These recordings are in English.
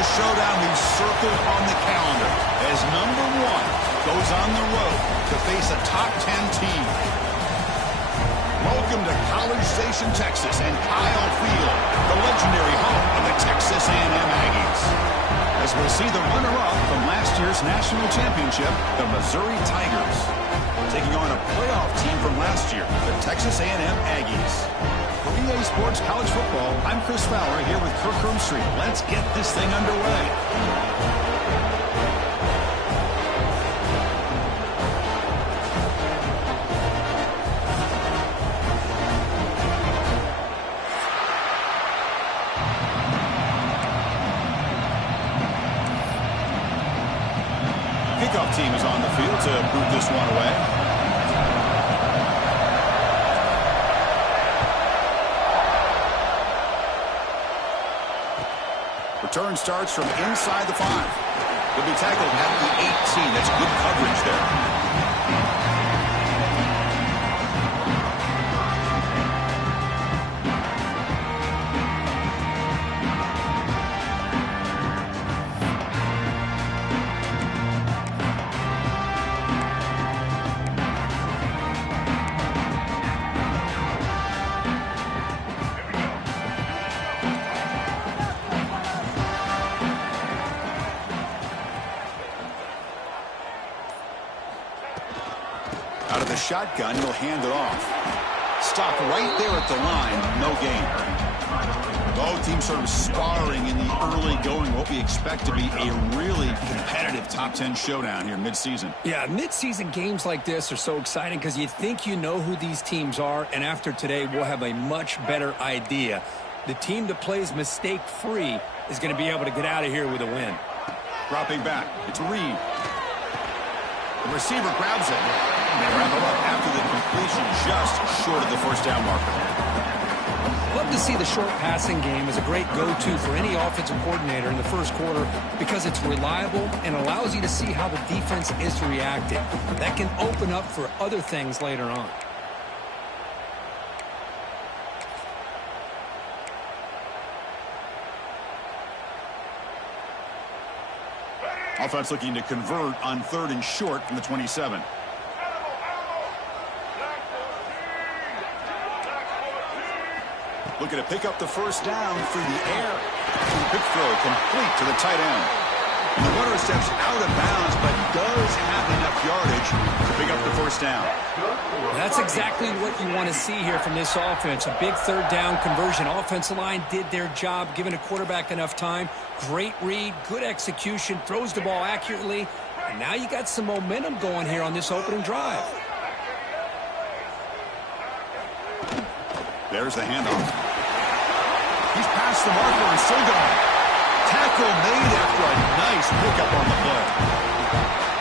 a showdown we've circled on the calendar as number 1 goes on the road to face a top 10 team. Welcome to College Station, Texas, and Kyle Field, the legendary home of the Texas A&M Aggies. As we'll see the runner-up from last year's national championship, the Missouri Tigers, taking on a playoff team from last year, the Texas A&M Aggies. For EA Sports College Football, I'm Chris Fowler here with Kirk Hermstreet. Let's get this thing underway. Kickoff team is on the field to boot this one away. Return starts from inside the 5. He'll be tackled at the 18. That's good coverage there. Out of the shotgun, he'll hand it off. Stop right there at the line. No gain. Both teams sort of sparring in the early going. What we expect to be a really competitive top 10 showdown here mid-season. Yeah, mid-season games like this are so exciting because you think you know who these teams are, and after today, we'll have a much better idea. The team that plays mistake-free is going to be able to get out of here with a win. Dropping back, it's Reed. The receiver grabs it. They wrap him up after the completion, just short of the first down marker. Love to see the short passing game as a great go-to for any offensive coordinator in the first quarter because it's reliable and allows you to see how the defense is reacting. That can open up for other things later on. Offense looking to convert on 3rd and short from the 27. Looking to pick up the first down through the air. Quick throw complete to the tight end. And the runner steps out of bounds, but does have enough yardage to pick up the first down. That's exactly what you want to see here from this offense. A big 3rd down conversion. Offensive line did their job, giving a quarterback enough time. Great read, good execution, throws the ball accurately. And now you got some momentum going here on this opening drive. There's the handoff. He's past the marker and still going. Tackle made after a nice pickup on the play.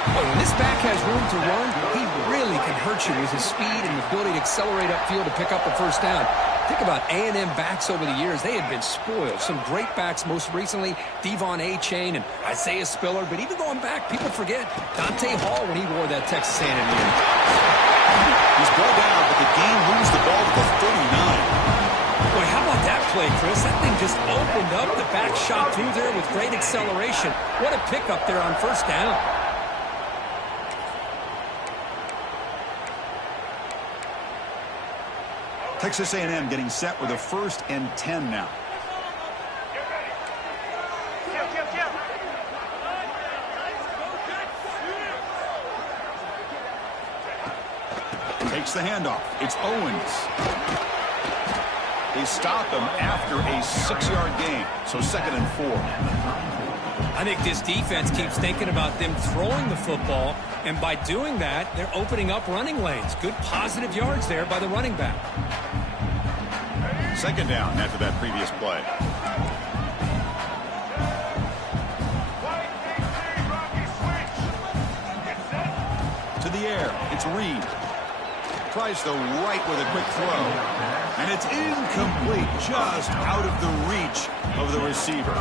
Boy, when this back has room to run, he really can hurt you with his speed and the ability to accelerate upfield to pick up the first down. Think about A&M backs over the years. They have been spoiled. Some great backs, most recently Devon A-Chain and Isaiah Spiller. But even going back, people forget Dante Hall when he wore that Texas A&M uniform. He's brought down, but the game moves the ball to the 39. Boy, how about that play, Chris? That thing just opened up. The back shot through there with great acceleration. What a pickup there on first down. Texas A&M getting set with a 1st and 10 now. Takes the handoff. It's Owens. They stop him after a 6-yard gain, so 2nd and 4. I think this defense keeps thinking about them throwing the football, and by doing that, they're opening up running lanes. Good positive yards there by the running back. 2nd down after that previous play. To the air, it's Reed. Tries the right with a quick throw. And it's incomplete, just out of the reach of the receiver.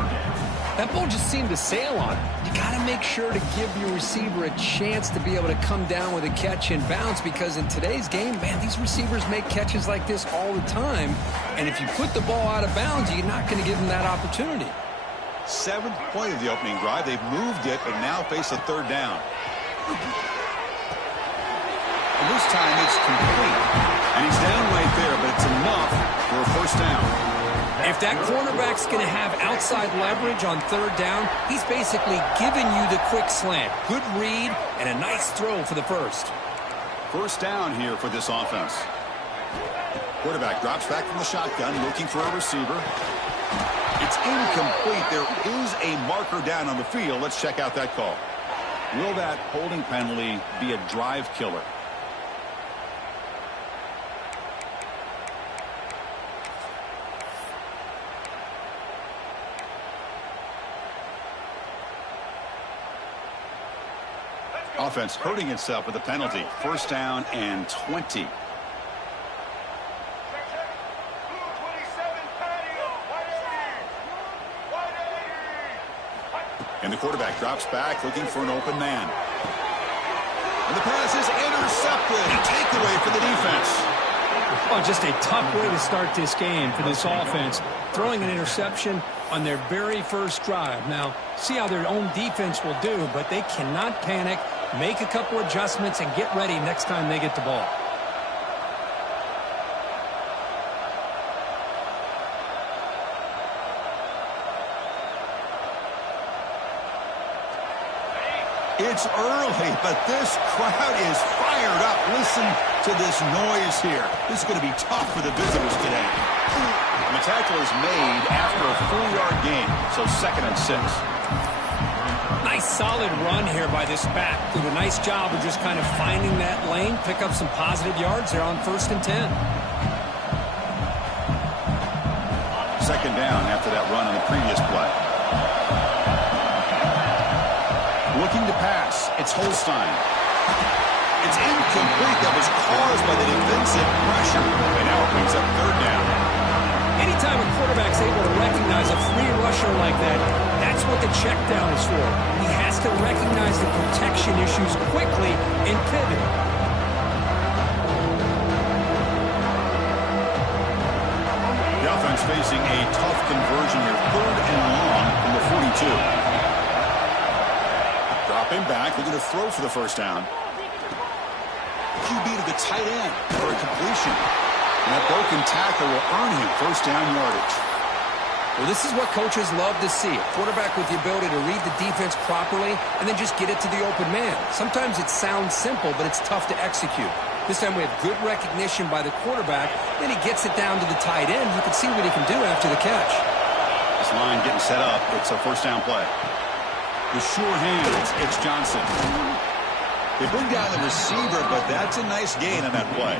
That ball just seemed to sail on it. You got to make sure to give your receiver a chance to be able to come down with a catch and bounce because in today's game, man, these receivers make catches like this all the time. And if you put the ball out of bounds, you're not going to give them that opportunity. 7th play of the opening drive. They've moved it and now face a 3rd down. And this time it's complete. And he's down right there, but it's enough for a 1st down. If that cornerback's going to have outside leverage on 3rd down, he's basically giving you the quick slant. Good read and a nice throw for the 1st. 1st down here for this offense. Quarterback drops back from the shotgun, looking for a receiver. It's incomplete. There is a marker down on the field. Let's check out that call. Will that holding penalty be a drive killer? Offense hurting itself with a penalty. 1st down and 20. And the quarterback drops back, looking for an open man. And the pass is intercepted. A takeaway for the defense. Oh, just a tough way to start this game for this offense. Throwing an interception on their very 1st drive. Now, see how their own defense will do, but they cannot panic. Make a couple adjustments and get ready next time they get the ball. It's early, but this crowd is fired up. Listen to this noise here. This is going to be tough for the visitors today. And the tackle is made after a 4-yard gain, so 2nd and 6. Nice solid run here by this back. Did a nice job of just kind of finding that lane, pick up some positive yards there on 1st and 10. 2nd down after that run on the previous play. Looking to pass. It's Holstein. It's incomplete. That was caused by the defensive pressure. And now it brings up 3rd down. Anytime a quarterback's able to recognize a free rusher like that, that's what the check down is for. He has to recognize the protection issues quickly and pivot. The offense facing a tough conversion here. 3rd and long from the 42. Dropping back, looking to throw for the 1st down. QB to the tight end for a completion. And that broken tackle will earn him 1st down yardage. Well, this is what coaches love to see. A quarterback with the ability to read the defense properly and then just get it to the open man. Sometimes it sounds simple, but it's tough to execute. This time we have good recognition by the quarterback. Then he gets it down to the tight end. You can see what he can do after the catch. This line getting set up. It's a 1st down play. The sure hand, it's Johnson. They bring down the receiver, but that's a nice gain on that play.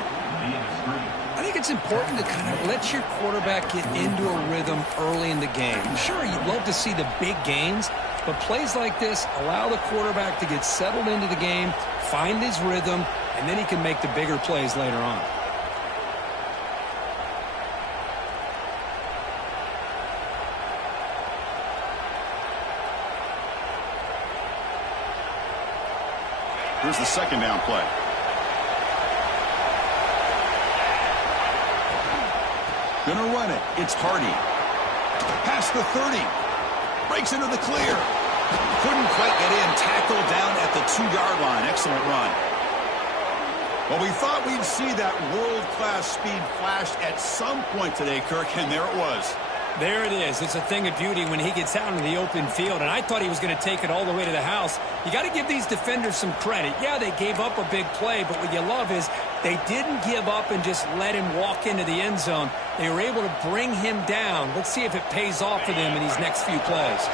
I think it's important to kind of let your quarterback get into a rhythm early in the game. Sure, you'd love to see the big gains, but plays like this allow the quarterback to get settled into the game, find his rhythm, and then he can make the bigger plays later on. Here's the 2nd down play. Gonna run it. It's Hardy. Past the 30. Breaks into the clear. Couldn't quite get in. Tackled down at the 2-yard line. Excellent run. Well, we thought we'd see that world-class speed flashed at some point today, Kirk, and there it was. There it is. It's a thing of beauty when he gets out in the open field, and I thought he was going to take it all the way to the house. You got to give these defenders some credit. Yeah, they gave up a big play, but what you love is they didn't give up and just let him walk into the end zone. They were able to bring him down. Let's see if it pays off for them in these next few plays.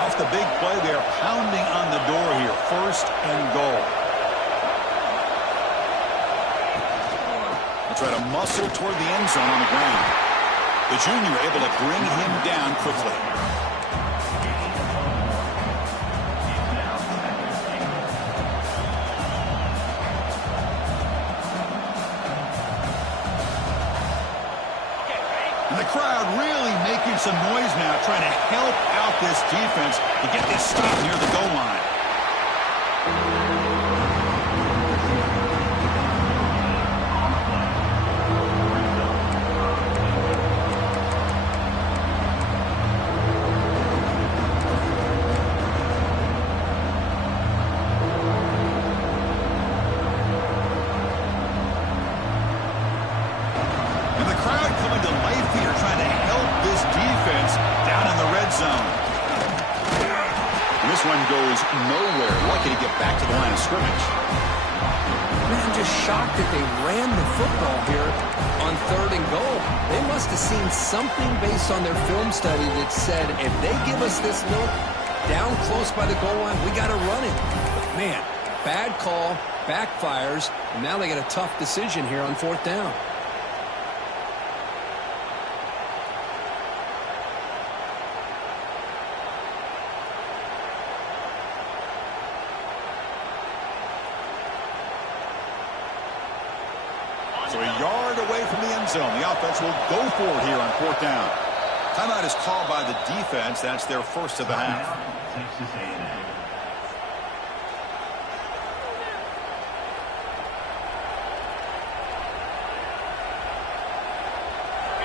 Off the big play, they're pounding on the door here. 1st and goal. They'll try to muscle toward the end zone on the ground. The junior able to bring him down quickly. And the crowd really making some noise now, trying to help out this defense to get this stop near the goal line. defense down in the red zone. And this one goes nowhere. Lucky to get back to the line of scrimmage. Man, I'm just shocked that they ran the football here on 3rd and goal. They must have seen something based on their film study that said, if they give us this look down close by the goal line, we got to run it. Man, bad call, backfires, and now they get a tough decision here on 4th down. So a yard away from the end zone. The offense will go for it here on 4th down. Timeout is called by the defense. That's their first of the half. Texas A&M.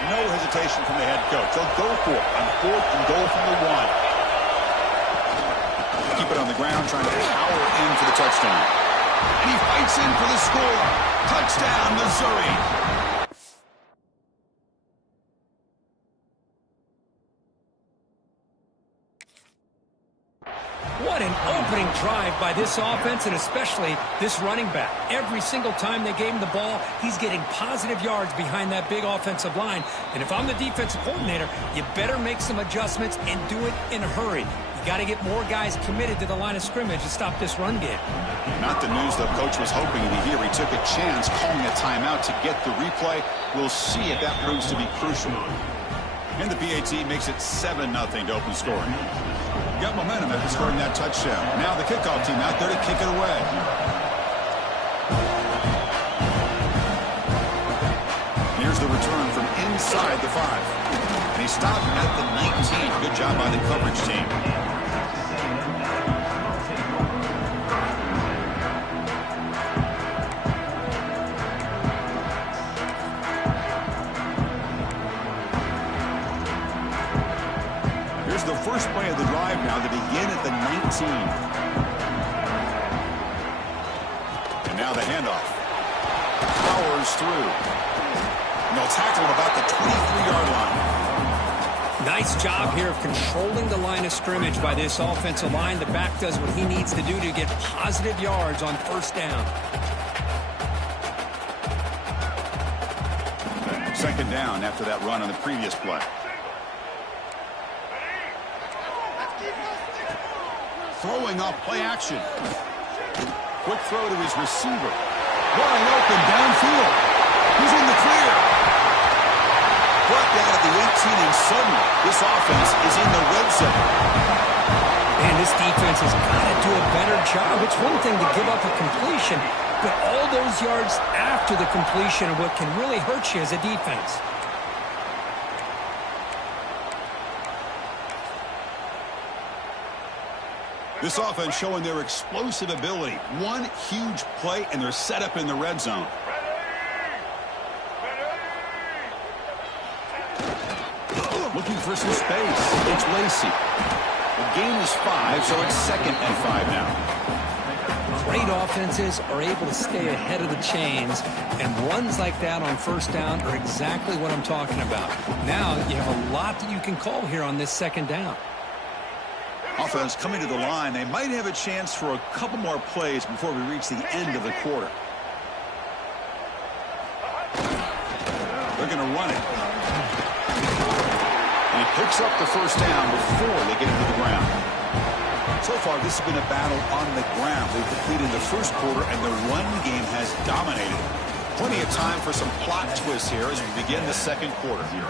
No hesitation from the head coach. They'll go for it on 4th and goal from the 1. Keep it on the ground, trying to power in for the touchdown. And he fights in for the score. Touchdown, Missouri. What an opening drive by this offense, and especially this running back. Every single time they gave him the ball, he's getting positive yards behind that big offensive line. And if I'm the defensive coordinator, you better make some adjustments and do it in a hurry. You got to get more guys committed to the line of scrimmage to stop this run game. Not the news the coach was hoping to hear. He took a chance calling a timeout to get the replay. We'll see if that proves to be crucial. And the PAT makes it 7-0 to open scoring. Got momentum after scoring that touchdown. Now the kickoff team out there to kick it away. Here's the return from inside the 5. And he stopped at the 19. Good job by the coverage team. Here's the first play of the drive now to begin at the 19. And now the handoff. Powers through. And they'll tackle him about the 23-yard line. Nice job here of controlling the line of scrimmage by this offensive line. The back does what he needs to do to get positive yards on 1st down. 2nd down after that run on the previous play. Throwing off play action. Quick throw to his receiver. Wide open downfield. He's in the clear. Brought down at the 18, and suddenly this offense is in the red zone. Man, this defense has got to do a better job. It's one thing to give up a completion, but all those yards after the completion are what can really hurt you as a defense. This offense showing their explosive ability. One huge play, and they're set up in the red zone. Looking for some space. It's Lacey. The game is 5, so it's 2nd and 5 now. Great offenses are able to stay ahead of the chains, and runs like that on 1st down are exactly what I'm talking about. Now you have a lot that you can call here on this 2nd down. Offense coming to the line. They might have a chance for a couple more plays before we reach the end of the quarter. They're going to run it. And he picks up the 1st down before they get into the ground. So far, this has been a battle on the ground. They've completed the 1st quarter, and the run game has dominated. Plenty of time for some plot twists here as we begin the 2nd quarter here.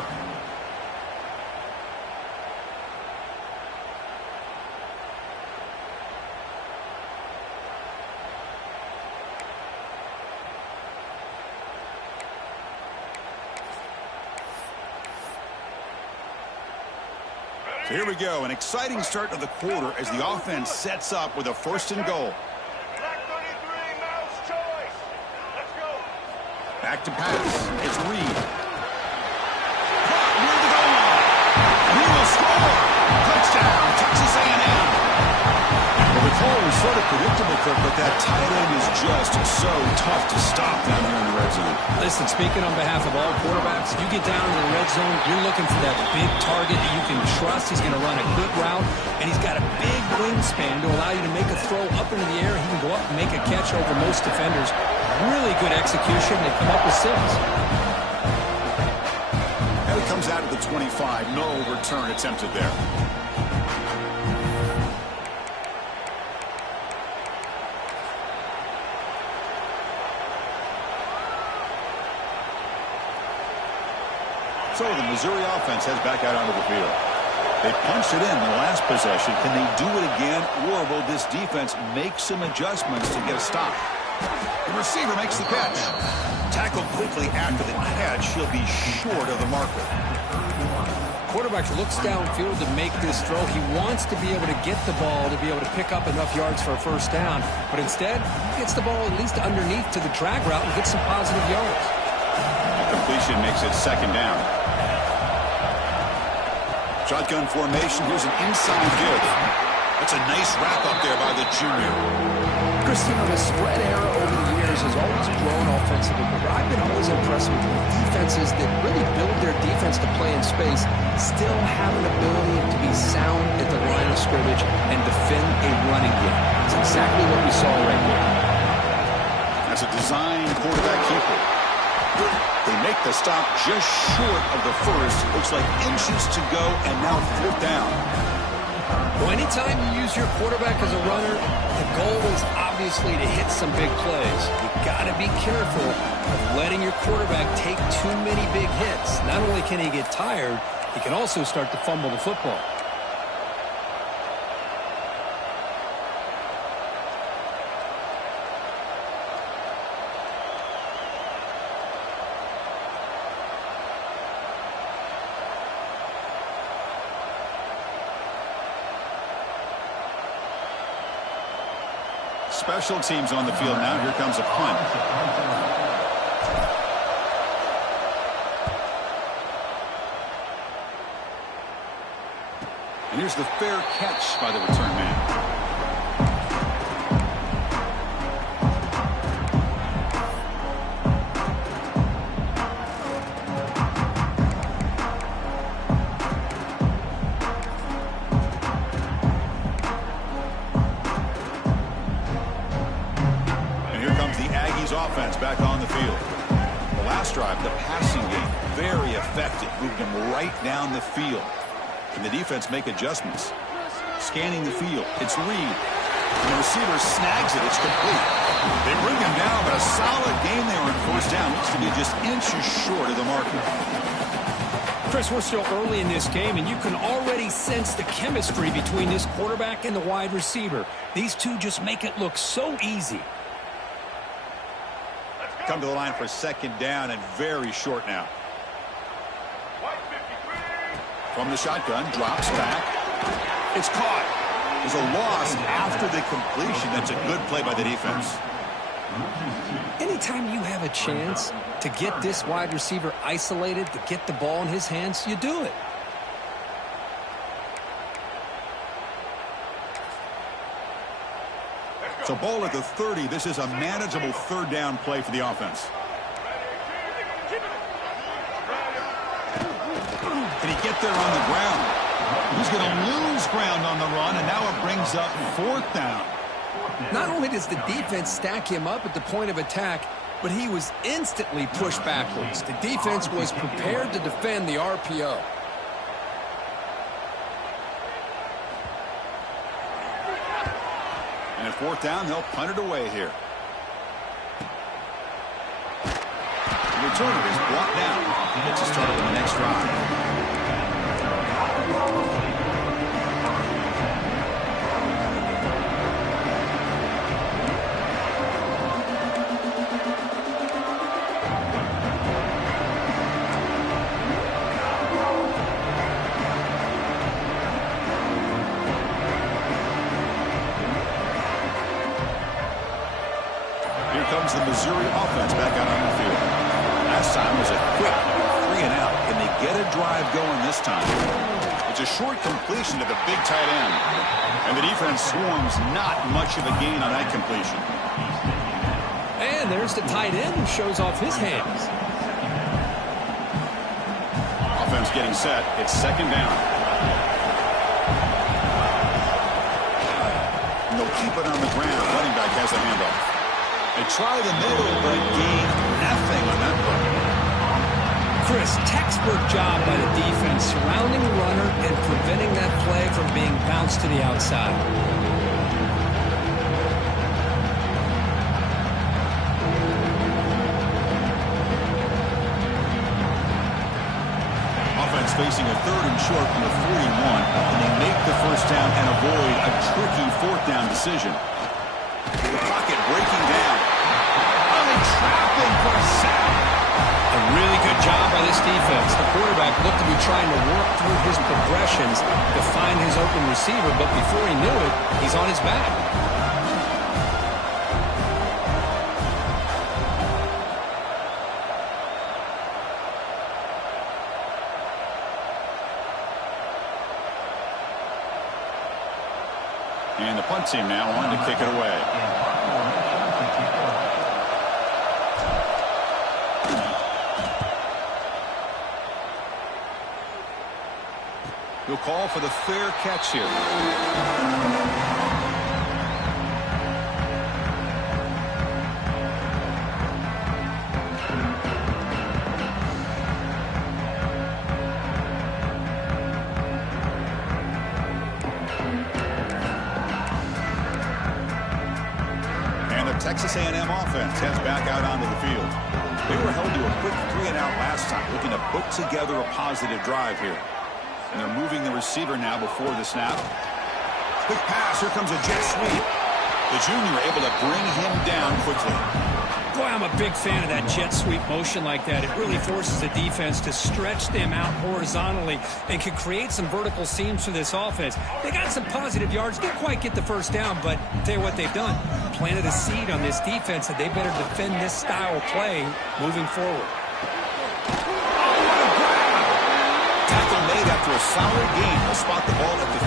So here we go, an exciting start to the quarter as the offense sets up with a 1st and goal. Back to pass. It's Reed. Caught near the goal line. And he will score. Touchdown, Texas A&M. Well, the call was sort of predictable, effort, but that tight end is just so tough to stop down here in the red zone. Listen, speaking on behalf of all quarterbacks, you get down in the red zone, you're looking for that big target that you can trust. He's going to run a good route, and he's got a big wingspan to allow you to make a throw up into the air. He can go up and make a catch over most defenders. Really good execution. They come up with 6. And he comes out of the 25. No return attempted there. So the Missouri offense heads back out onto the field. They punched it in the last possession. Can they do it again, or will this defense make some adjustments to get a stop? The receiver makes the catch. Tackled quickly after the catch. He'll be short of the marker. Quarterback looks downfield to make this throw. He wants to be able to get the ball to be able to pick up enough yards for a first down. But instead, he gets the ball at least underneath to the drag route and gets some positive yards. Completion makes it second down. Shotgun formation. Here's an inside give. That's a nice wrap up there by the junior. Christine, the spread era over the years has always grown offensively, but I've been always impressed with defenses that really build their defense to play in space, still have an ability to be sound at the line of scrimmage and defend a running game. That's exactly what we saw right here. That's a designed quarterback keeper. They make the stop just short of the first. Looks like inches to go, and now 4th down. Well, anytime you use your quarterback as a runner, the goal is obviously to hit some big plays. You got to be careful of letting your quarterback take too many big hits. Not only can he get tired, he can also start to fumble the football. Special teams on the field now. Here comes a punt. And here's the fair catch by the return man. Offense back on the field. The last drive, the passing game, very effective. Moved them right down the field. Can the defense make adjustments? Scanning the field. It's Reed. And the receiver snags it. It's complete. They bring him down, but a solid game there on 1st down. Looks to be just inches short of the marker. Chris, we're still early in this game, and you can already sense the chemistry between this quarterback and the wide receiver. These two just make it look so easy. Come to the line for 2nd down and very short now. From the shotgun, drops back. It's caught. There's a loss after the completion. That's a good play by the defense. Anytime you have a chance to get this wide receiver isolated, to get the ball in his hands, you do it. So ball at the 30. This is a manageable 3rd down play for the offense. Can he get there on the ground? He's going to lose ground on the run, and now it brings up 4th down. Not only does the defense stack him up at the point of attack, but he was instantly pushed backwards. The defense was prepared to defend the RPO. And at 4th down, they'll punt it away here. The returner is brought down. He gets us started on the next drive. Comes the Missouri offense back out on the field. Last time was a quick 3-and-out. Can they get a drive going this time? It's a short completion to the big tight end. And the defense swarms not much of a gain on that completion. And there's the tight end who shows off his hands. Offense getting set. It's second down. And they'll keep it on the ground. Running back has a handoff. They try the middle, but gain nothing on that play. Chris, textbook job by the defense surrounding the runner and preventing that play from being bounced to the outside. Offense facing a third and short from the 41, and they make the first down and avoid a tricky fourth down decision. The pocket breaking down. Trapping for a sack. A really good job by this defense. The quarterback looked to be trying to work through his progressions to find his open receiver, but before he knew it, he's on his back. And the punt team now on to kick it away. He'll call for the fair catch here. And the Texas A&M offense heads back out onto the field. They were held to a quick 3-and-out last time, looking to put together a positive drive here. And they're moving the receiver now before the snap. Quick pass. Here comes a jet sweep. The junior able to bring him down quickly. Boy, I'm a big fan of that jet sweep motion like that. It really forces the defense to stretch them out horizontally and can create some vertical seams for this offense. They got some positive yards. Didn't quite get the first down, but I'll tell you what they've done. Planted a seed on this defense that they better defend this style of play moving forward. Made after a solid game. They'll spot the ball at the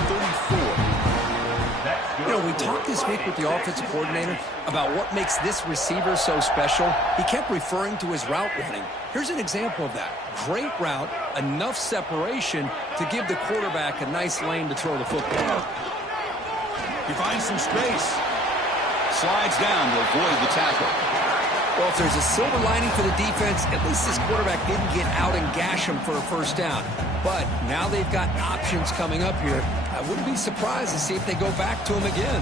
34. You know, we talked this week with the offensive coordinator about what makes this receiver so special. He kept referring to his route running. Here's an example of that. Great route, enough separation to give the quarterback a nice lane to throw the football. He finds some space. Slides down to avoid the tackle. Well, if there's a silver lining for the defense, at least this quarterback didn't get out and gash him for a first down. But now they've got options coming up here. I wouldn't be surprised to see if they go back to him again.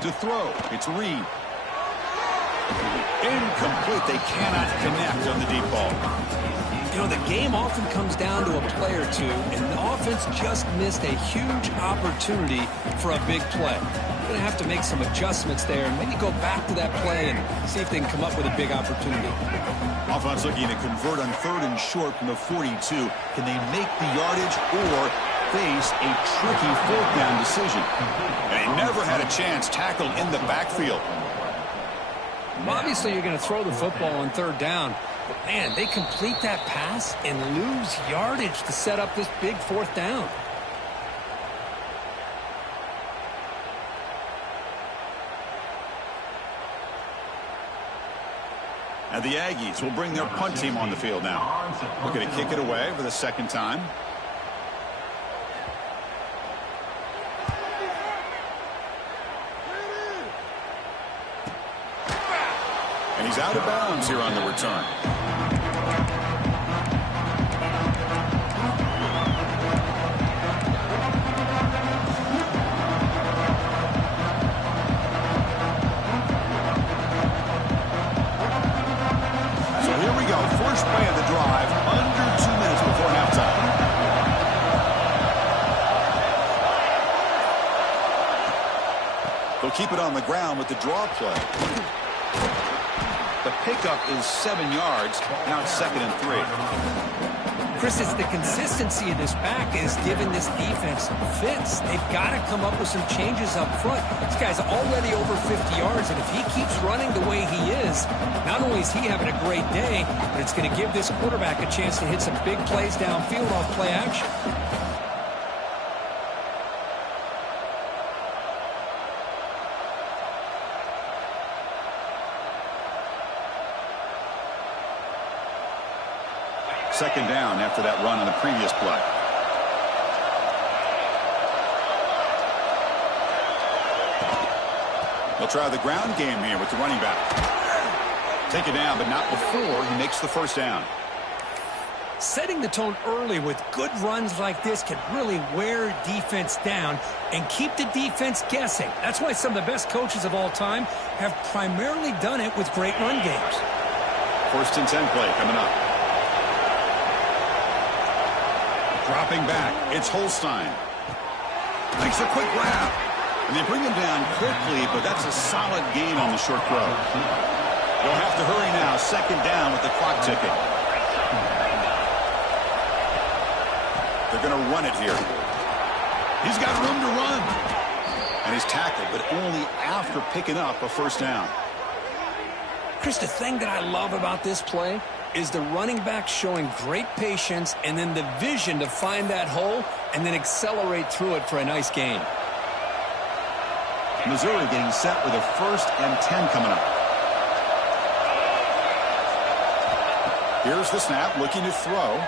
To throw, it's Reed. Incomplete. They cannot connect on the deep ball. You know, the game often comes down to a play or two, and the offense just missed a huge opportunity for a big play. They're going to have to make some adjustments there and maybe go back to that play and see if they can come up with a big opportunity. Offense looking to convert on third and short from the 42. Can they make the yardage or face a tricky fourth down decision? And they never had a chance tackled in the backfield. Obviously, you're going to throw the football on third down. But, man, they complete that pass and lose yardage to set up this big fourth down. And the Aggies will bring their punt team on the field now. Looking to kick it away for the second time. And he's out of bounds here on the return. So here we go. First play of the drive, under 2 minutes before halftime. They'll keep it on the ground with the draw play. The pickup is 7 yards. Now it's 2nd and 3. Chris, it's the consistency of this back is giving this defense some fits. They've got to come up with some changes up front. This guy's already over 50 yards, and if he keeps running the way he is, not only is he having a great day, but it's going to give this quarterback a chance to hit some big plays downfield off play action. Second down after that run on the previous play. They'll try the ground game here with the running back. Take it down, but not before he makes the first down. Setting the tone early with good runs like this can really wear defense down and keep the defense guessing. That's why some of the best coaches of all time have primarily done it with great run games. First and 10 play coming up. Dropping back, it's Holstein. Makes a quick grab. And they bring him down quickly, but that's a solid gain on the short throw. They'll have to hurry now. Second down with the clock ticking. They're going to run it here. He's got room to run. And he's tackled, but only after picking up a first down. Chris, the thing that I love about this play is the running back showing great patience and then the vision to find that hole and then accelerate through it for a nice gain. Missouri getting set with a first and 10 coming up. Here's the snap, looking to throw.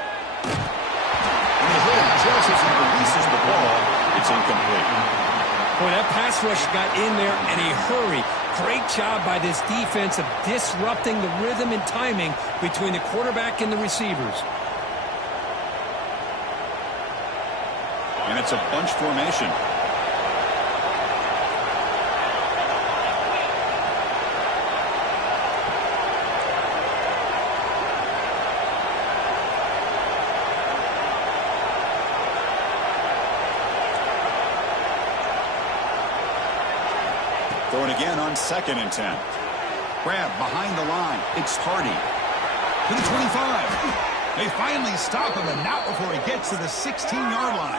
And the hit just as he releases the ball, it's incomplete. Boy, that pass rush got in there in a hurry. Great job by this defense of disrupting the rhythm and timing between the quarterback and the receivers. And it's a bunch formation. Throwing again on second and 10. Grab behind the line. It's Hardy. To the 25. They finally stop him, and not before he gets to the 16-yard line.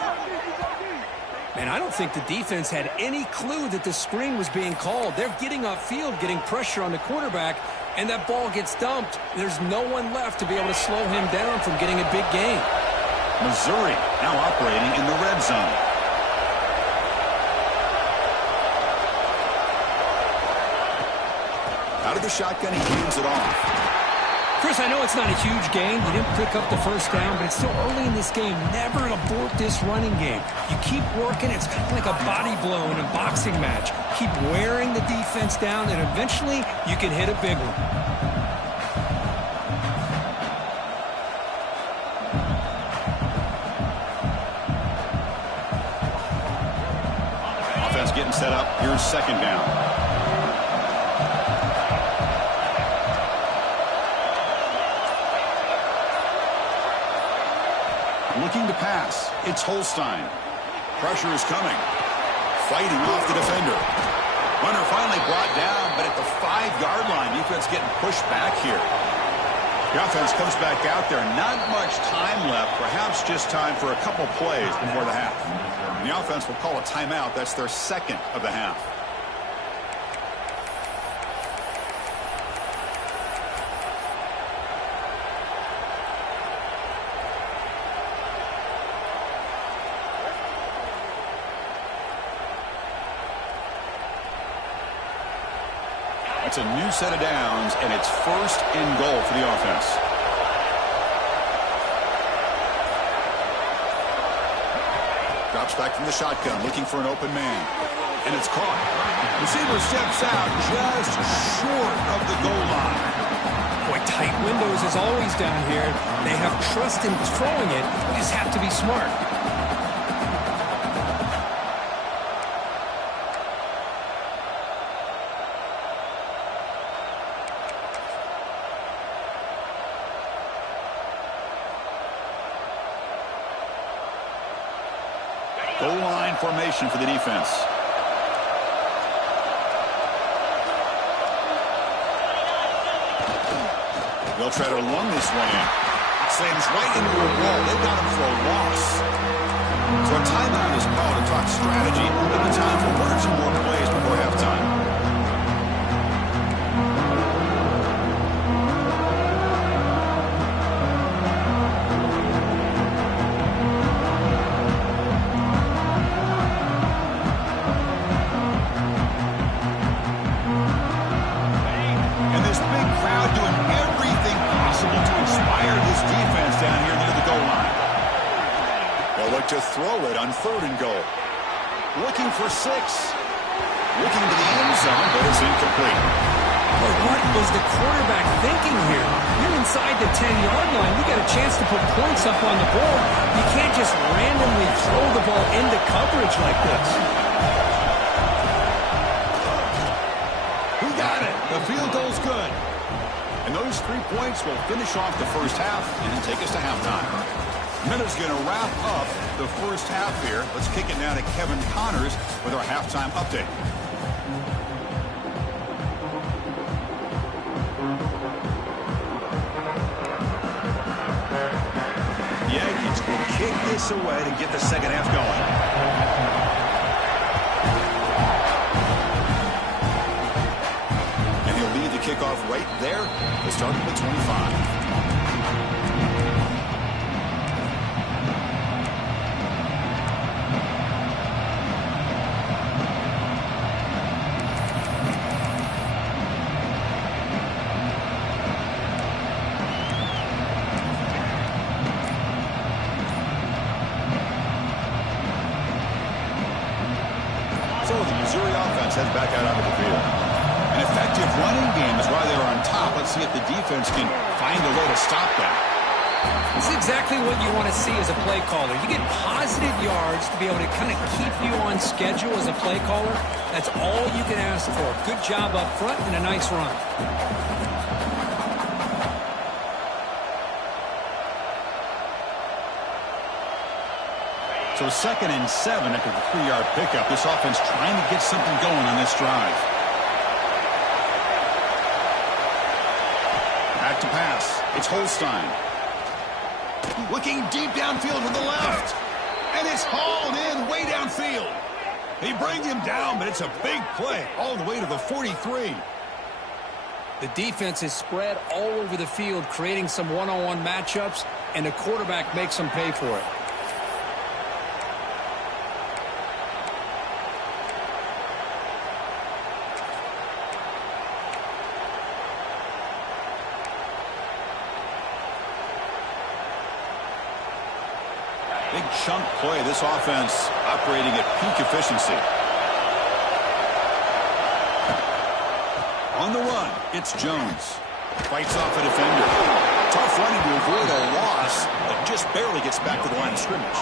Man, I don't think the defense had any clue that the screen was being called. They're getting upfield, getting pressure on the quarterback, and that ball gets dumped. There's no one left to be able to slow him down from getting a big gain. Missouri now operating in the red zone. Out of the shotgun, he hands it off. Chris, I know it's not a huge gain. You didn't pick up the first down, but it's still early in this game. Never abort this running game. You keep working. It's kind of like a body blow in a boxing match. Keep wearing the defense down, and eventually you can hit a big one. Offense getting set up. Here's second down. Looking to pass. It's Holstein. Pressure is coming. Fighting off the defender. Runner finally brought down, but at the 5-yard line, defense getting pushed back here. The offense comes back out there. Not much time left. Perhaps just time for a couple plays before the half. And the offense will call a timeout. That's their second of the half. It's a new set of downs, and it's first and goal for the offense. Drops back from the shotgun, looking for an open man. And it's caught. Receiver steps out just short of the goal line. Boy, tight windows as always down here. They have trust in throwing it. You just have to be smart. Goal line formation for the defense. They'll try to lung this one in. Slams right into a wall. They got him for a loss. So a timeout is called to talk strategy. It'll be time for 1 or 2 more plays before halftime. And this big crowd doing everything possible to inspire this defense down here near the goal line. They'll look to throw it on 3rd and goal. Looking for 6. Looking to the end zone, but it's incomplete. But what was the quarterback thinking here? You're inside the 10-yard line. You got a chance to put points up on the board. You can't just randomly throw the ball into coverage like this. Who got it? The field goal's good. And those 3 points will finish off the first half and take us to halftime. Miller's going to wrap up the first half here. Let's kick it now to Kevin Connors with our halftime update. Yankees will kick this away to get the second half going. And he'll lead the kickoff right there. We'll start at the 25. So the Missouri offense heads back out onto the field. An effective running game is why they're on top. Let's see if the defense can find a way to stop that. This is exactly what you want to see as a play caller. You get positive yards to be able to kind of keep you on schedule as a play caller. That's all you can ask for. Good job up front and a nice run. So 2nd and 7 after the 3-yard pickup. This offense trying to get something going on this drive. Back to pass. It's Holstein. Looking deep downfield to the left. And it's hauled in way downfield. He brings him down, but it's a big play all the way to the 43. The defense is spread all over the field, creating some one-on-one matchups, and the quarterback makes them pay for it. Big chunk play. This offense operating at peak efficiency. On the run, it's Jones. Fights off a defender. Tough running to avoid a loss, but just barely gets back to the line of scrimmage.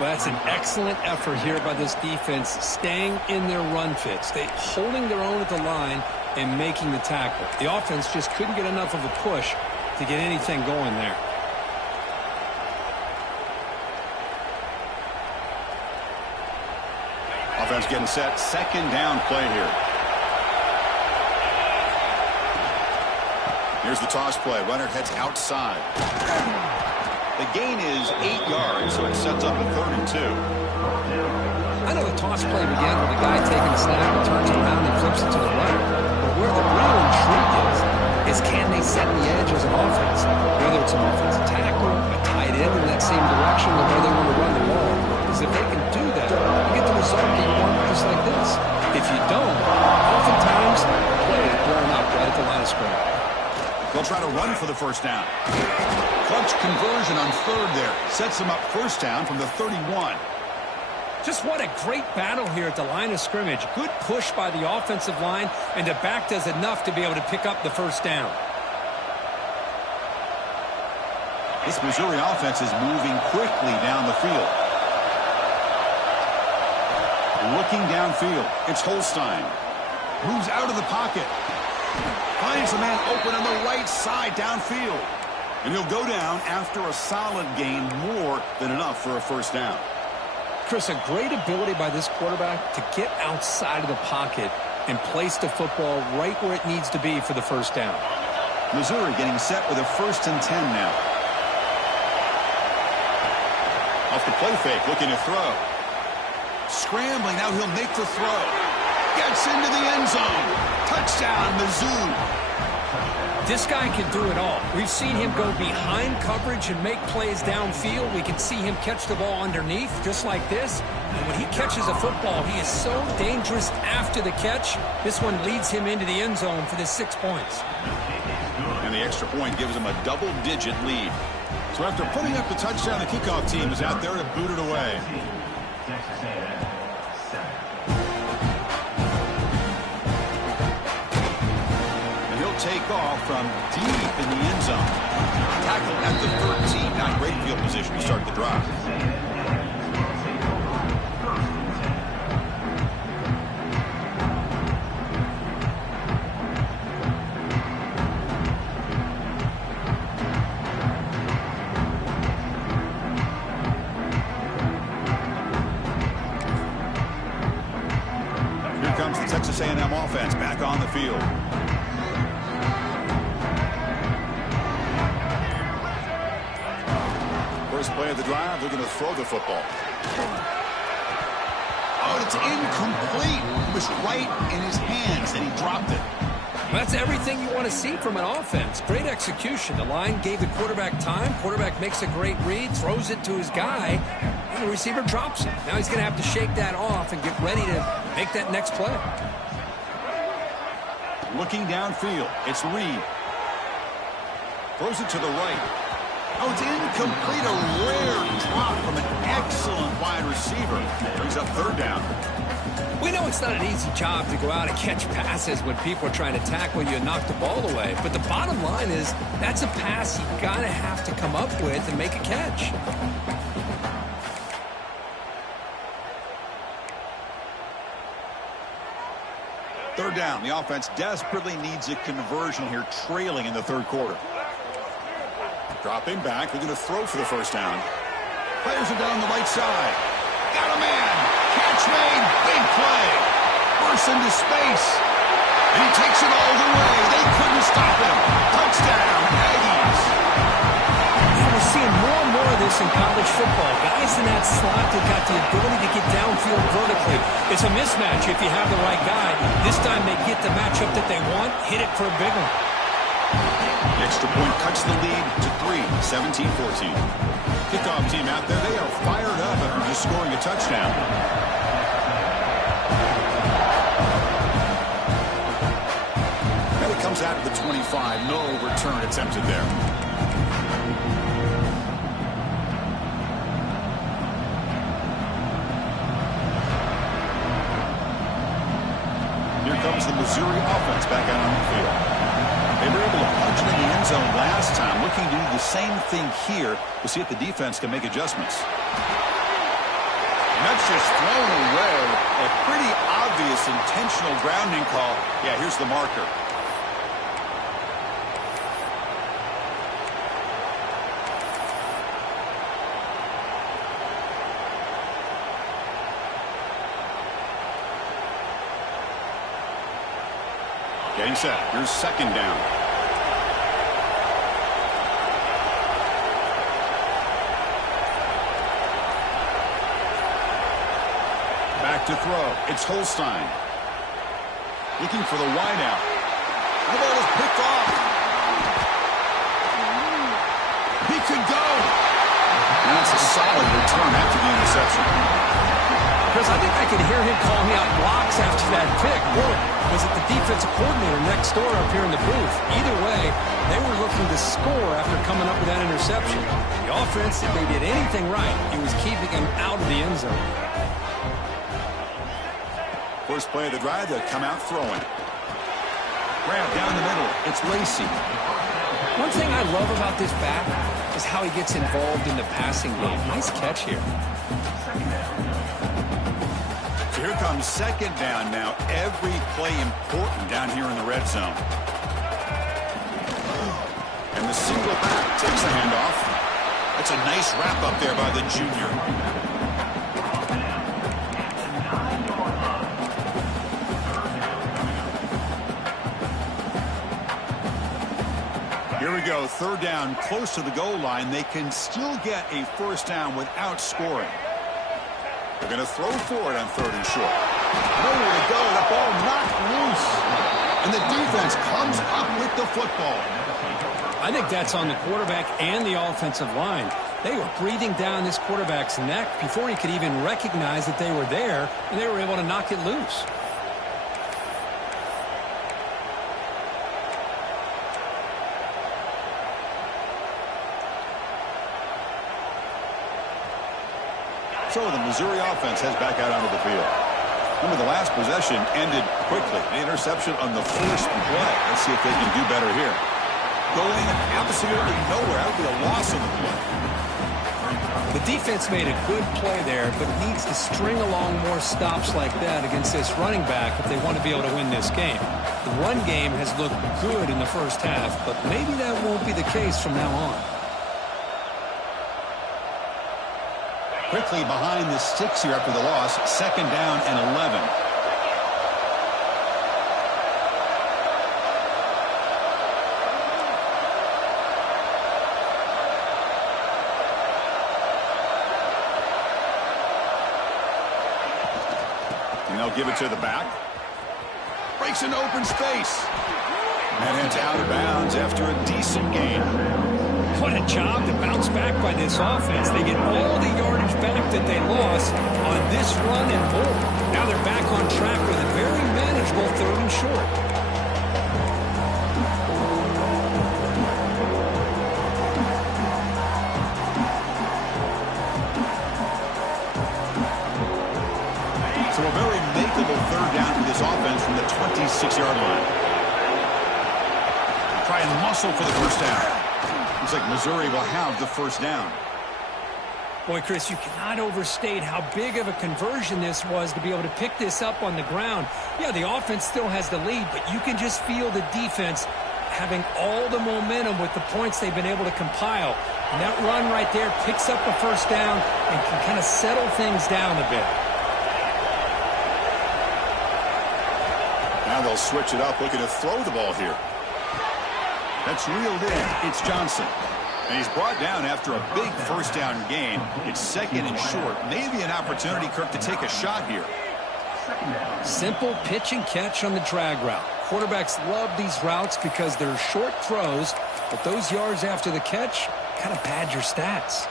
Well, that's an excellent effort here by this defense, staying in their run fits. They holding their own at the line and making the tackle. The offense just couldn't get enough of a push to get anything going there. Offense getting set. 2nd down play here. Here's the toss play. Runner heads outside. The gain is 8 yards, so it sets up a 3rd and 2. I know the toss play began with a guy taking a snap and turns around and flips it to the runner. But where the real intrigue is can they set the edge as an offense? Whether it's an offensive tackle, a tight end in that same direction, or whether they want to run the ball. Because if they can do that, you get the result that you want just like this. If you don't, oftentimes the play is blown up right at the line of scrimmage. They'll try to run for the first down. Clutch conversion on 3rd there. Sets them up first down from the 31. Just what a great battle here at the line of scrimmage. Good push by the offensive line, and the back does enough to be able to pick up the first down. This Missouri offense is moving quickly down the field. Looking downfield. It's Holstein. Moves out of the pocket. Finds a man open on the right side downfield. And he'll go down after a solid gain, more than enough for a first down. Chris, a great ability by this quarterback to get outside of the pocket and place the football right where it needs to be for the first down. Missouri getting set with a 1st and 10 now. Off the play fake, looking to throw. Scrambling, now he'll make the throw. Gets into the end zone. Touchdown, Mizzou. This guy can do it all. We've seen him go behind coverage and make plays downfield. We can see him catch the ball underneath, just like this. And when he catches a football, he is so dangerous after the catch. This one leads him into the end zone for the 6 points. And the extra point gives him a double-digit lead. So after putting up the touchdown, the kickoff team is out there to boot it away. And he'll take off from deep in the end zone. Tackled at the 13. Not great field position to start the drive. Texas A&M offense back on the field. First play of the drive, they're going to throw the football. Oh, it's incomplete. It was right in his hands, and he dropped it. That's everything you want to see from an offense. Great execution. The line gave the quarterback time. Quarterback makes a great read, throws it to his guy, and the receiver drops it. Now he's going to have to shake that off and get ready to make that next play. Looking downfield, it's Reed. Throws it to the right. Oh, it's incomplete. A rare drop from an excellent wide receiver. Brings up 3rd down. We know it's not an easy job to go out and catch passes when people are trying to tackle you and knock the ball away. But the bottom line is that's a pass you got to have to come up with and make a catch. Third down. The offense desperately needs a conversion here, trailing in the 3rd quarter. Dropping back. They're going to throw for the 1st down. Players are down the right side. Got a man. Catch made. Big play. Bursts into space. And he takes it all the way. They couldn't stop him. Touchdown, Aggies. We're seeing more and more of this in college football. Guys in that slot that got the ability to get downfield vertically. It's a mismatch if you have the right guy. This time they get the matchup that they want, hit it for a big one. The extra point cuts the lead to 3, 17-14. Kickoff team out there, they are fired up after just scoring a touchdown. And it comes out of the 25. No return attempted there. Here comes the Missouri offense back out on the field. They were able to punch it in the end zone last time. Looking to do the same thing here. We'll see if the defense can make adjustments. And that's just thrown away. A pretty obvious intentional grounding call. Yeah, here's the marker. Getting set. Here's 2nd down. Back to throw. It's Holstein. Looking for the wideout. The ball is picked off. He could go. And that's a solid return after the interception. Because I think I could hear him calling out blocks after that pick. Or was it the defensive coordinator next door up here in the booth? Either way, they were looking to score after coming up with that interception. The offense, if they did anything right, it was keeping him out of the end zone. First play of the drive, they'll come out throwing. Grab down the middle. It's Lacey. One thing I love about this back is how he gets involved in the passing game. Nice catch here. So here comes 2nd down now. Every play important down here in the red zone. And the single back takes the handoff. That's a nice wrap up there by the junior. Here we go, third down, close to the goal line. They can still get a first down without scoring. They're going to throw for it on third and short. Nowhere to go, the ball knocked loose. And the defense comes up with the football. I think that's on the quarterback and the offensive line. They were breathing down this quarterback's neck before he could even recognize that they were there, and they were able to knock it loose. So the Missouri offense heads back out onto the field. Remember, the last possession ended quickly. The interception on the first play. Let's see if they can do better here. Going absolutely nowhere. That would be a loss on the play. The defense made a good play there, but needs to string along more stops like that against this running back if they want to be able to win this game. The run game has looked good in the first half, but maybe that won't be the case from now on. Quickly behind the sticks here after the loss. Second down and 11. And they'll give it to the back. Breaks an open space. And it's out of bounds after a decent gain. What a job to bounce back by this offense. They get all the yardage back that they lost on this run and more. Now they're back on track with a very manageable third and short. So a very makeable third down for this offense from the 26-yard line. Try and muscle for the first down. Looks like Missouri will have the first down. Boy, Chris, you cannot overstate how big of a conversion this was to be able to pick this up on the ground. Yeah, the offense still has the lead, but you can just feel the defense having all the momentum with the points they've been able to compile. And that run right there picks up the first down and can kind of settle things down a bit. Now they'll switch it up, looking to throw the ball here. That's reeled in. It's Johnson. And he's brought down after a big first down gain. It's second and short. Maybe an opportunity, Kirk, to take a shot here. Simple pitch and catch on the drag route. Quarterbacks love these routes because they're short throws, but those yards after the catch kind of pad your stats.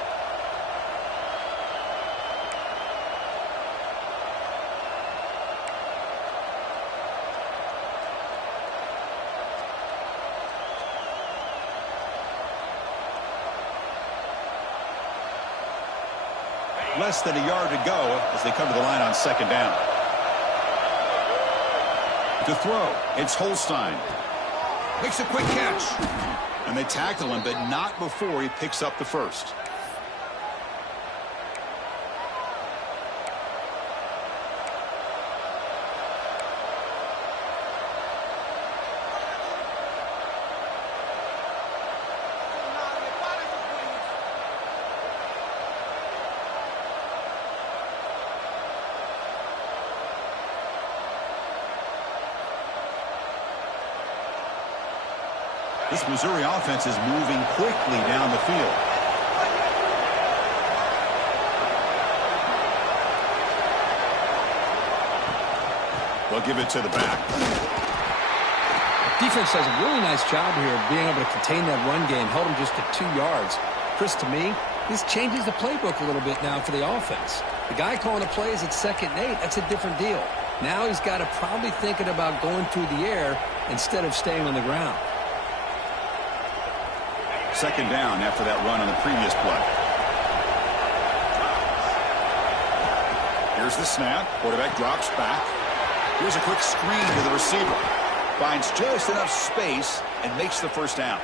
Less than a yard to go as they come to the line on second down. To throw, it's Holstein. Makes a quick catch. And they tackle him, but not before he picks up the first. This Missouri offense is moving quickly down the field. They'll give it to the back. Defense does a really nice job here of being able to contain that run game, held them just to 2 yards. Chris, to me, this changes the playbook a little bit now for the offense. The guy calling the plays at 2nd and 8, that's a different deal. Now he's got to probably thinking about going through the air instead of staying on the ground. Second down after that run on the previous play. Here's the snap. Quarterback drops back. Here's a quick screen to the receiver. Finds just enough space and makes the first down.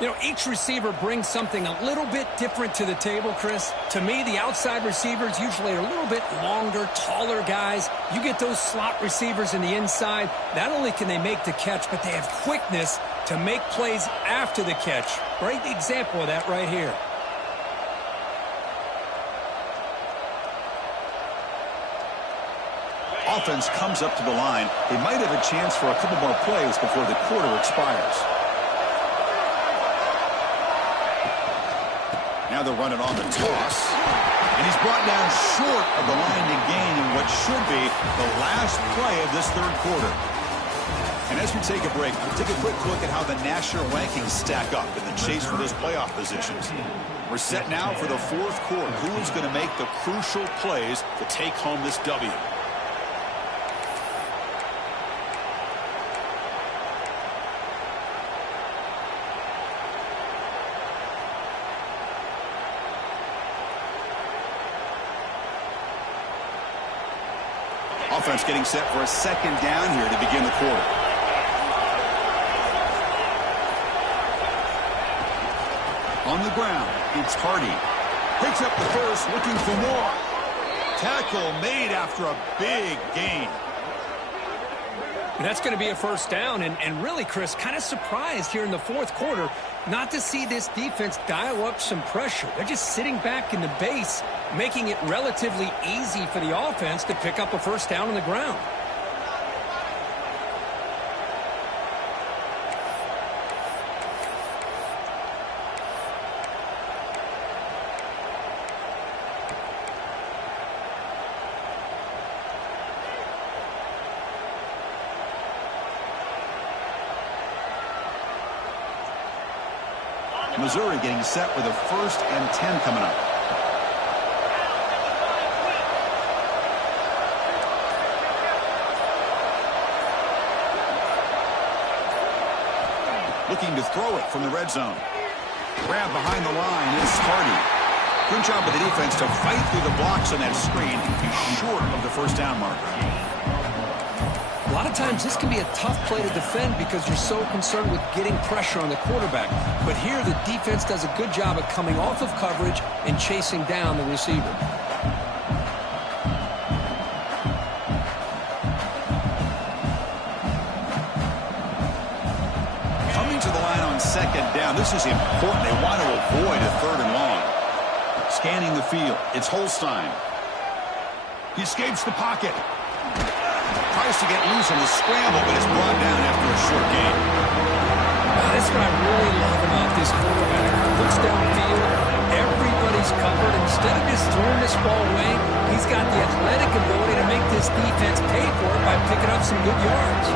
You know, each receiver brings something a little bit different to the table, Chris. To me, the outside receivers usually are a little bit longer, taller guys. You get those slot receivers in the inside. Not only can they make the catch, but they have quickness to make plays after the catch. Great example of that right here. Offense comes up to the line. They might have a chance for a couple more plays before the quarter expires. Now they'll run it on the toss. And he's brought down short of the line to gain in what should be the last play of this third quarter. And as we take a break, we'll take a quick look at how the national rankings stack up in the chase for those playoff positions. We're set now for the fourth quarter. Who is going to make the crucial plays to take home this W? Offense getting set for a second down here to begin the quarter. On the ground, it's Hardy. Picks up the first, looking for more. Tackle made after a big gain. And that's going to be a first down. And really, Chris, kind of surprised here in the fourth quarter not to see this defense dial up some pressure. They're just sitting back in the base, making it relatively easy for the offense to pick up a first down on the ground. Missouri getting set with a 1st and 10 coming up. Looking to throw it from the red zone. Grab behind the line is Hardy. Good job by the defense to fight through the blocks on that screen. He's short of the first down marker. A lot of times this can be a tough play to defend because you're so concerned with getting pressure on the quarterback. But here the defense does a good job of coming off of coverage and chasing down the receiver. Coming to the line on second down. This is important. They want to avoid a 3rd and long. Scanning the field. It's Holstein. He escapes the pocket. Tries to get loose on the scramble, but it's brought down after a short gain. That's what I really love about this quarterback. Looks downfield, everybody's covered. Instead of just throwing this ball away, he's got the athletic ability to make this defense pay for it by picking up some good yards.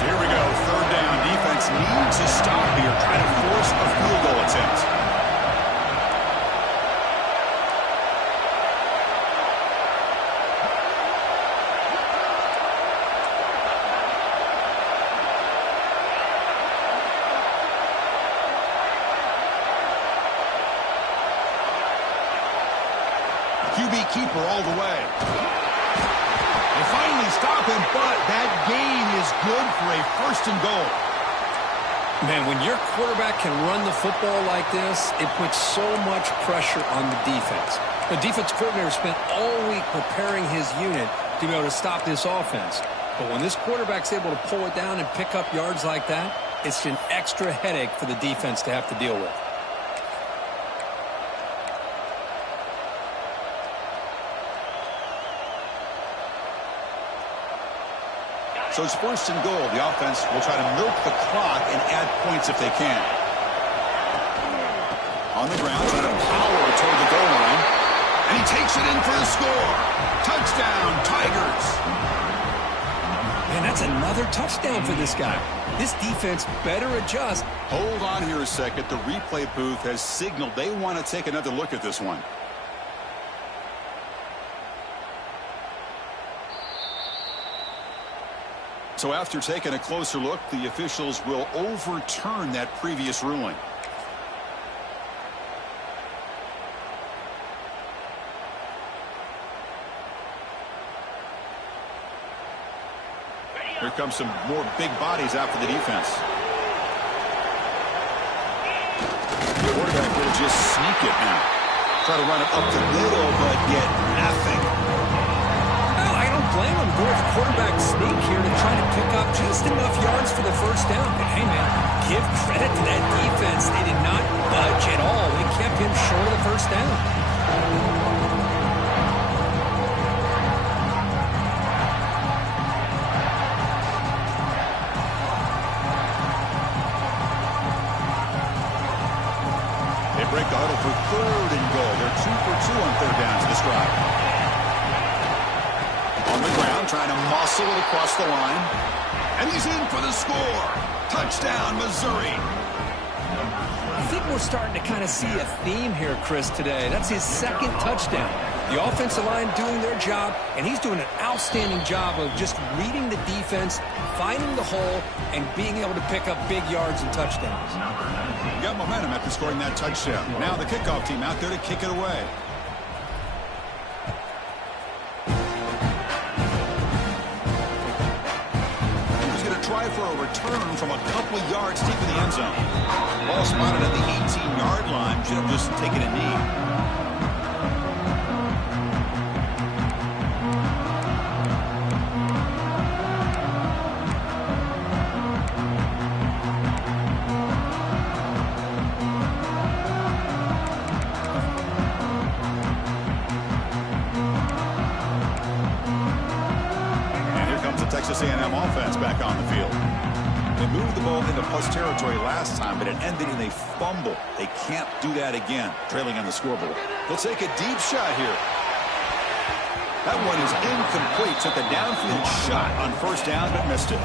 So here we go, 3rd down. Defense needs a stop here, trying to force a field goal attempt. QB keeper all the way. They finally stop him, but that gain is good for a 1st and goal. Man, when your quarterback can run the football like this, it puts so much pressure on the defense. The defense coordinator spent all week preparing his unit to be able to stop this offense. But when this quarterback's able to pull it down and pick up yards like that, it's an extra headache for the defense to have to deal with. So it's 1st and goal. The offense will try to milk the clock and add points if they can. On the ground, trying to power toward the goal line. And he takes it in for the score. Touchdown, Tigers. Man, that's another touchdown for this guy. This defense better adjust. Hold on here a second. The replay booth has signaled they want to take another look at this one. So after taking a closer look, the officials will overturn that previous ruling. Here comes some more big bodies out for the defense. The quarterback will just sneak it now. Try to run it up the middle, but get nothing. Well, I don't blame him. Go with quarterback sneak here to try to pick up just enough yards for the first down. But hey, man, give credit to that defense. They did not budge at all. They kept him short of the first down. for 3rd and goal. They're 2 for 2 on 3rd downs this drive. On the ground, trying to muscle it across the line. And he's in for the score. Touchdown, Missouri. I think we're starting to kind of see a theme here, Chris, today. That's his 2nd touchdown. The offensive line doing their job, and he's doing an outstanding job of just reading the defense, finding the hole, and being able to pick up big yards and touchdowns. Got momentum after scoring that touchdown. Now the kickoff team out there to kick it away. Try for a return from a couple of yards deep in the end zone. Ball spotted at the 18-yard line. Should have just taken a knee. Texas A&M offense back on the field. They moved the ball into plus territory last time, but it ended in a fumble. They can't do that again, trailing on the scoreboard. They'll take a deep shot here. That one is incomplete. Took a downfield shot on 1st down, but missed it.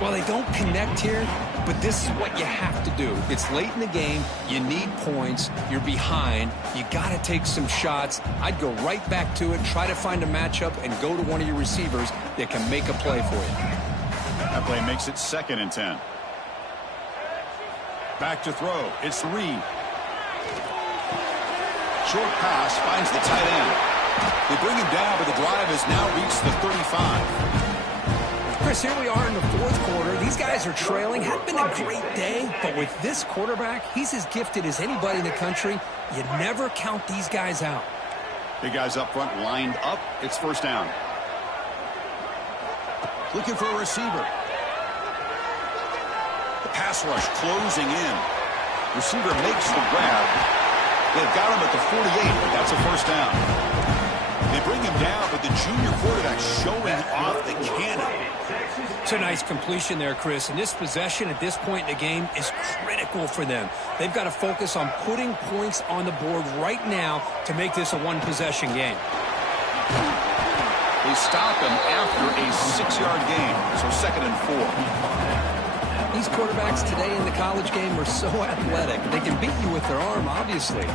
Well, they don't connect here, but this is what you have to do. It's late in the game. You need points. You're behind. You got to take some shots. I'd go right back to it, try to find a matchup, and go to one of your receivers that can make a play for you. That play makes it 2nd and 10. Back to throw. It's Reed. Short pass finds the tight end. They bring him down, but the drive has now reached the 35. Chris, here we are in the 4th quarter. These guys are trailing. Hadn't been a great day, but with this quarterback, he's as gifted as anybody in the country. You never count these guys out. Big guys up front lined up. It's 1st down. Looking for a receiver. The pass rush closing in. Receiver makes the grab. They've got him at the 48, but that's a 1st down. They bring him down, but the junior quarterback showing off the cannon. It's a nice completion there, Chris. And this possession at this point in the game is critical for them. They've got to focus on putting points on the board right now to make this a one-possession game. They stop him after a 6-yard gain, so 2nd and 4. These quarterbacks today in the college game are so athletic. They can beat you with their arm, obviously.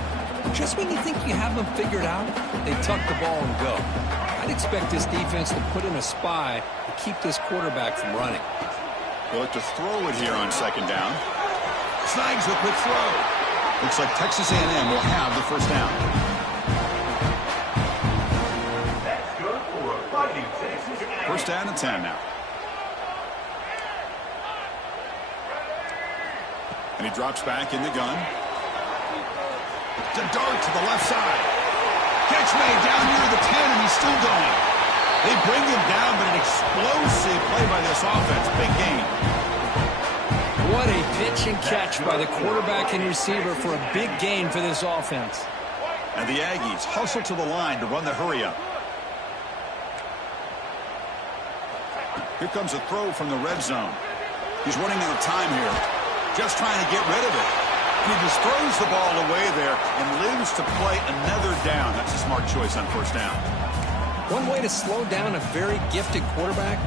Just when you think you have them figured out, they tuck the ball and go. I'd expect this defense to put in a spy to keep this quarterback from running. They'll look to throw it here on 2nd down. Snags the quick throw. Looks like Texas A&M will have the 1st down. First down and 10 now. And he drops back in the gun. To dart to the left side. Catch made down near the 10, and he's still going. They bring him down, but an explosive play by this offense. Big gain. What a pitch and catch by the quarterback and receiver for a big gain for this offense. And the Aggies hustle to the line to run the hurry-up. Here comes a throw from the red zone. He's running out of time here. Just trying to get rid of it. And he just throws the ball away there and lives to play another down. That's a smart choice on 1st down. One way to slow down a very gifted quarterback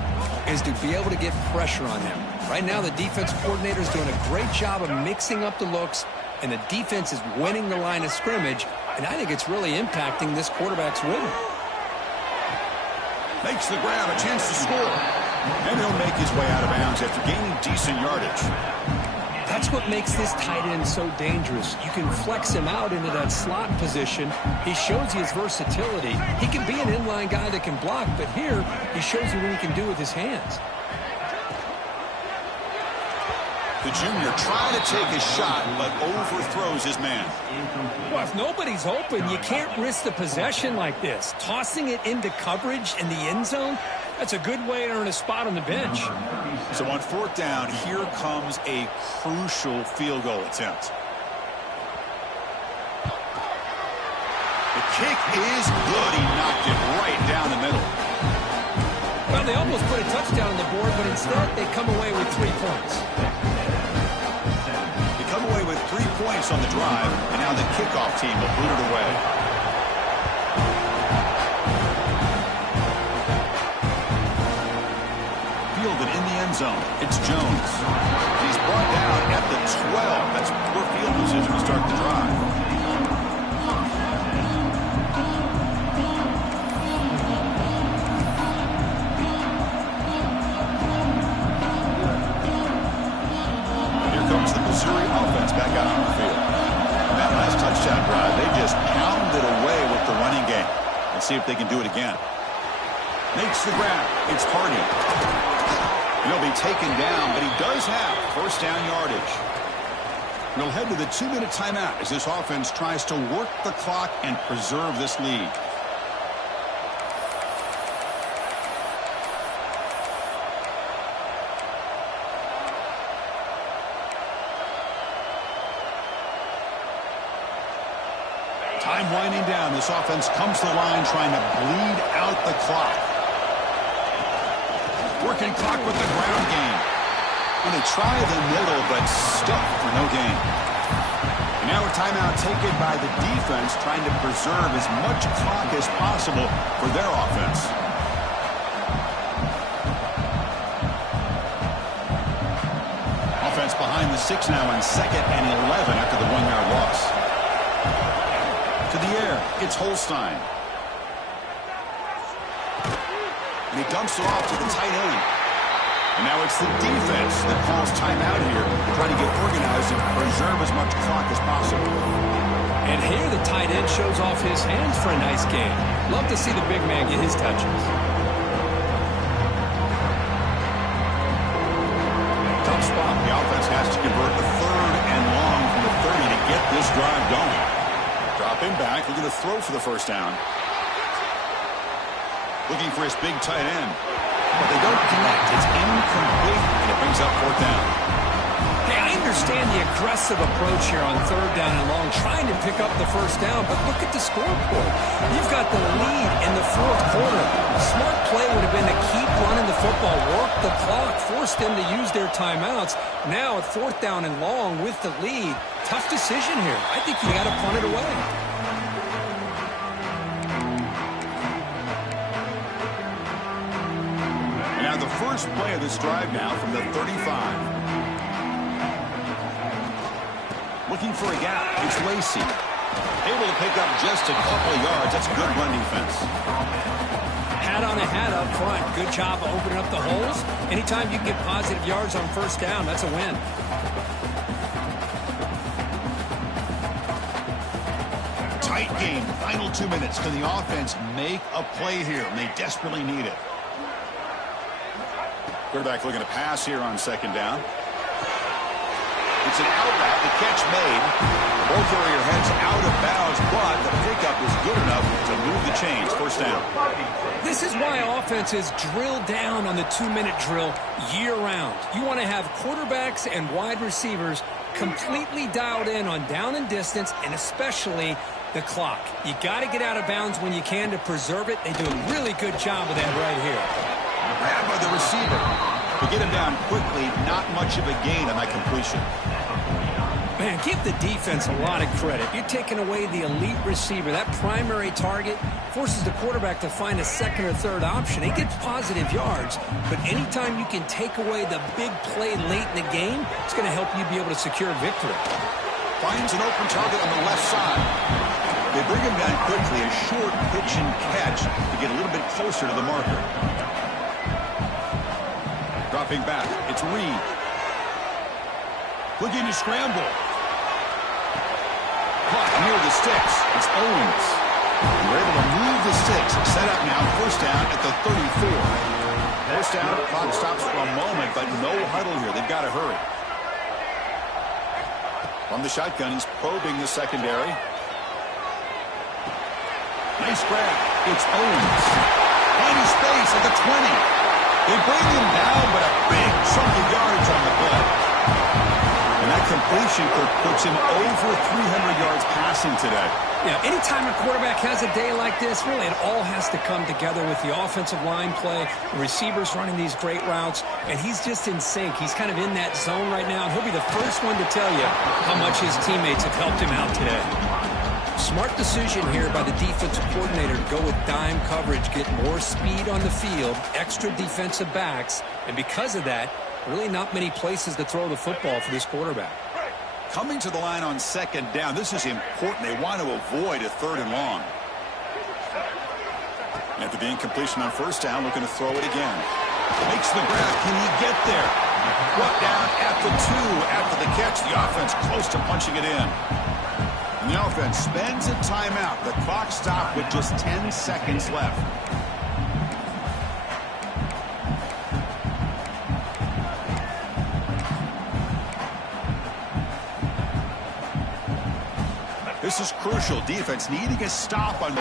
is to be able to get pressure on him. Right now, the defense coordinator is doing a great job of mixing up the looks, and the defense is winning the line of scrimmage, and I think it's really impacting this quarterback's rhythm. Makes the grab, a chance to score. And he'll make his way out of bounds after gaining decent yardage. That's what makes this tight end so dangerous. You can flex him out into that slot position. He shows you his versatility. He can be an inline guy that can block, but here he shows you what he can do with his hands. The junior trying to take a shot, but overthrows his man. Well, if nobody's open, you can't risk the possession like this. Tossing it into coverage in the end zone, that's a good way to earn a spot on the bench. So on 4th down, here comes a crucial field goal attempt. The kick is good. He knocked it right down the middle. Well, they almost put a touchdown on the board, but instead they come away with 3 points. They come away with 3 3 points on the drive, and now the kickoff team will boot it away. Fielded in the end zone. It's Jones. He's brought down at the 12. That's poor field position to start the drive. Missouri offense back out on the field. On that last touchdown drive, they just pounded away with the running game. Let's see if they can do it again. Makes the grab. It's Hardy. He'll be taken down, but he does have first down yardage. We'll head to the 2-minute timeout as this offense tries to work the clock and preserve this lead. Time winding down. This offense comes to the line trying to bleed out the clock. Working clock with the ground game. And they try the middle, but stuffed for no gain. And now a timeout taken by the defense trying to preserve as much clock as possible for their offense. Offense behind the 6 now on 2nd and 11 after the 1-yard loss. To the air, it's Holstein. And he dumps it off to the tight end. And now it's the defense that calls timeout here, trying to get organized and preserve as much clock as possible. And here the tight end shows off his hands for a nice game. Love to see the big man get his touches. Tough spot. The offense has to convert the 3rd and long from the 30 to get this drive going. Dropping back, looking to throw for the first down. Looking for his big tight end. But they don't connect. It's incomplete, and it brings up 4th down. Hey, I understand the aggressive approach here on 3rd down and long, trying to pick up the first down, but look at the scoreboard. You've got the lead in the 4th quarter. A smart play would have been to keep running the football, work the clock, force them to use their timeouts. Now at 4th down and long with the lead, tough decision here. I think you got to punt it away. And now the first play of this drive now from the 35. Looking for a gap. It's Lacey. Able to pick up just a couple of yards. That's good run defense. Hat on a hat up front. Good job of opening up the holes. Anytime you can get positive yards on first down, that's a win. Tight game. Final 2 minutes. Can the offense make a play here? And they desperately need it. Quarterback looking to pass here on 2nd down. It's an out route. The catch made. Both area heads out of bounds, but the pickup is good enough to move the chains. First down. This is why offenses drill down on the 2-minute drill year-round. You want to have quarterbacks and wide receivers completely dialed in on down and distance, and especially the clock. You got to get out of bounds when you can to preserve it. They do a really good job of that right here. Grab by the receiver. To get him down quickly, not much of a gain on that completion. Man, give the defense a lot of credit. You're taking away the elite receiver. That primary target forces the quarterback to find a 2nd or 3rd option. He gets positive yards, but anytime you can take away the big play late in the game, it's going to help you be able to secure victory. Finds an open target on the left side. They bring him down quickly, a short pitch and catch to get a little bit closer to the marker. Dropping back, it's Reed. Looking to scramble. Clock near the sticks. It's Owens. They're able to move the sticks. Set up now, first down at the 34. First down, clock stops for a moment, but no huddle here. They've got to hurry. From the shotgun, he's probing the secondary. Nice grab. It's Owens. Finding space at the 20. They bring him down, but a big chunk of yardage on the play. And that completion puts him over 300 yards passing today. Yeah, anytime a quarterback has a day like this, really it all has to come together with the offensive line play, the receivers running these great routes, and he's just in sync. He's kind of in that zone right now, and he'll be the first one to tell you how much his teammates have helped him out today. Smart decision here by the defensive coordinator to go with dime coverage, get more speed on the field, extra defensive backs, and because of that, really not many places to throw the football for this quarterback. Coming to the line on second down, this is important. They want to avoid a 3rd and long. After the incompletion on first down, looking to throw it again. Makes the grab. Can he get there? Brought down at the 2 after the catch. The offense close to punching it in. And the offense spends a timeout. The clock stopped with just 10 seconds left. This is crucial. Defense needing a stop on